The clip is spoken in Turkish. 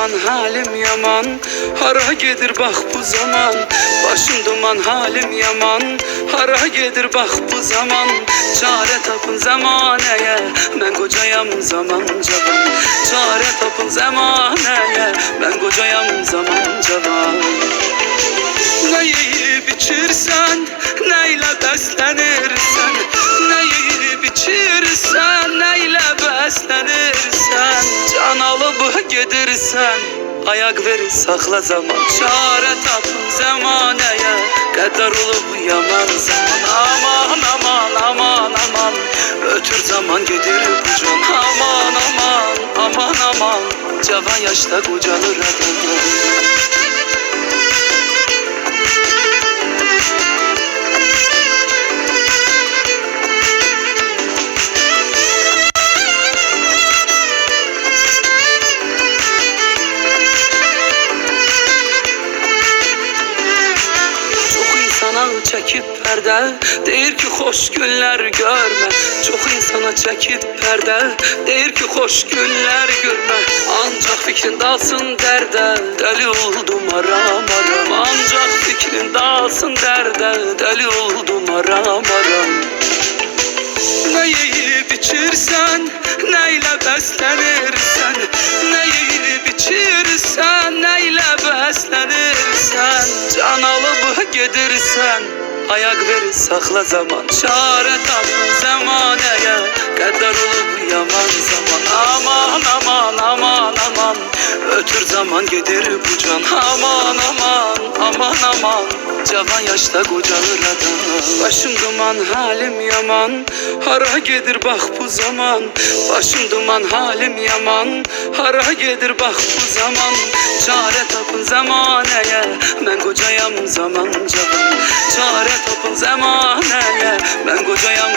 duman halim yaman, hara gedir bak bu zaman. Başım duman halim yaman, hara gedir bak bu zaman. Çare tapın zamaneye, ben kocayam zaman cavan. Çare tapın zamaneye, ben kocayam zaman cavan. Ne yiyip içirsen, neyle beslenirsen. Ne yiyip içirsen, neyle beslenirsen. Can alıp gedirsen, ayak verir sakla zaman. Çare tapın zamaneye, kadar olup yaman zaman. Aman aman aman aman, ötür zaman gedir bu can. Aman aman aman aman, cavan yaşta kocalır adam. Çekip perde, deyir ki hoş günler görme. Çok insana çekip perde, deyir ki hoş günler görme. Ancak fikrin dalsın derde, deli oldum aram aram. Ancak fikrin dalsın derde, deli oldum aram aram. Ne yiyip içirsen, neyle beslenirsen. Ne yiyip içirsen, neyle beslenirsen. Can alıp gedirsen, ayak verir sakla zaman. Çare tapın zamaneye, kadar olup yaman zaman. Aman aman aman aman, ötür zaman gedir bu can. Aman aman aman aman, cavan yaşta kocalır adam. Başım duman halim yaman, hara gedir bak bu zaman. Başım duman halim yaman, hara gedir bak bu zaman. Çare tapın zamaneye, ben kocayam zaman cavan. Çare tapın zamaneye, ben kocayam